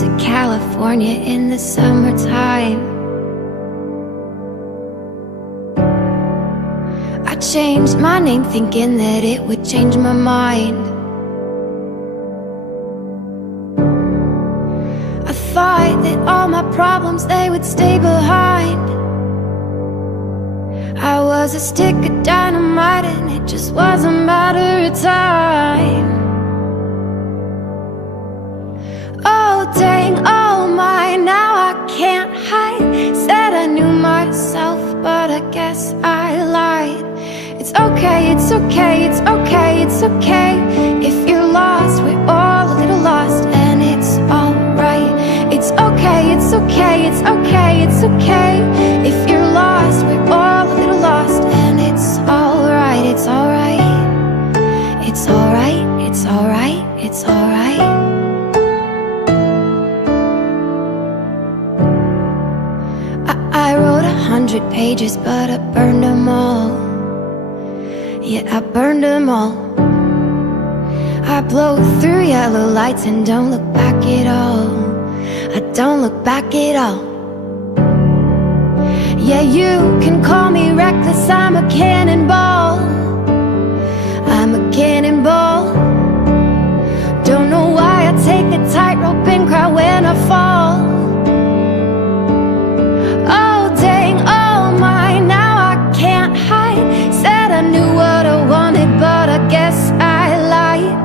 to California in the summertime. I changed my name thinking that it would change my mind. I thought that all my problems, they would stay behind. I was a stick of dynamite and it just was a matter of time. Oh dang, oh my, now I can't hide. Said I knew myself, but I guess I lied. It's okay, it's okay, it's okay, it's okay. If you're lost, we're all a little lost, and it's alright. It's okay, it's okay, it's okay, it's okay. If you're lost, we're all a little lost, and it's alright, it's alright. It's alright, it's alright, it's alright. I wrote 100 pages, but I burned them all. Yeah, I burned them all. I blow through yellow lights and don't look back at all. I don't look back at all. Yeah, you can call me reckless, I'm a cannonball. I'm a cannonball. Don't know why I take the tightrope and cry when I fall. Oh dang, oh my, now I can't hide. Said I knew what I wanted, but I guess I lied.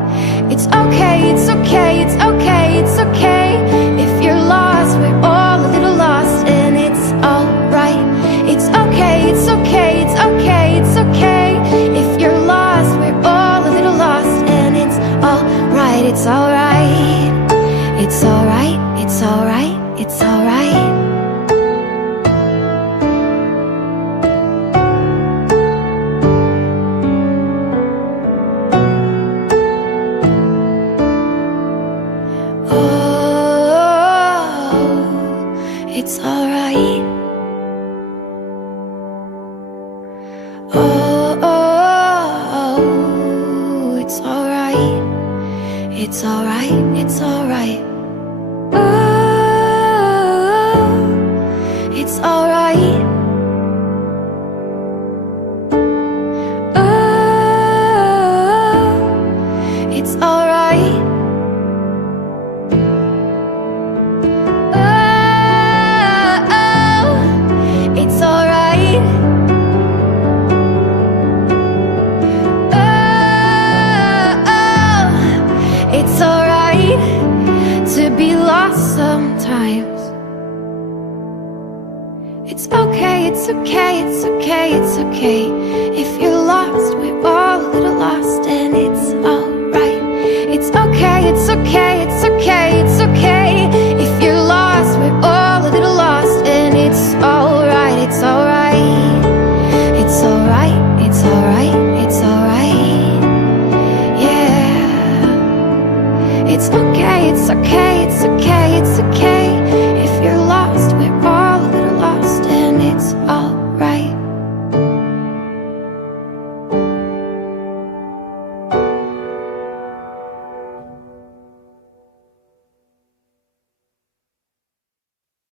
It's okay, it's okay, it's okay, it's okay. If you're lost, we're all a little lost, and it's alright. It's okay, it's okay, it's okay, it's okay. If you're lost, we're all a little lost, and it's alright, it's alright. It's alright, it's alright, it's alright. It's alright. Oh, it's alright. It's alright, it's alright. Oh, it's alright. Oh, it's alright. It's alright. Oh, it's alright to be lost sometimes. It's okay, it's okay, it's okay, it's okay. If you're lost, we're all a little lost, and it's alright. It's okay, it's okay, it's okay, it's okay. If you're lost, we're all a little lost, and it's alright, it's alright. It's alright, it's alright, it's alright. Yeah. It's okay, it's okay, it's okay, it's okay.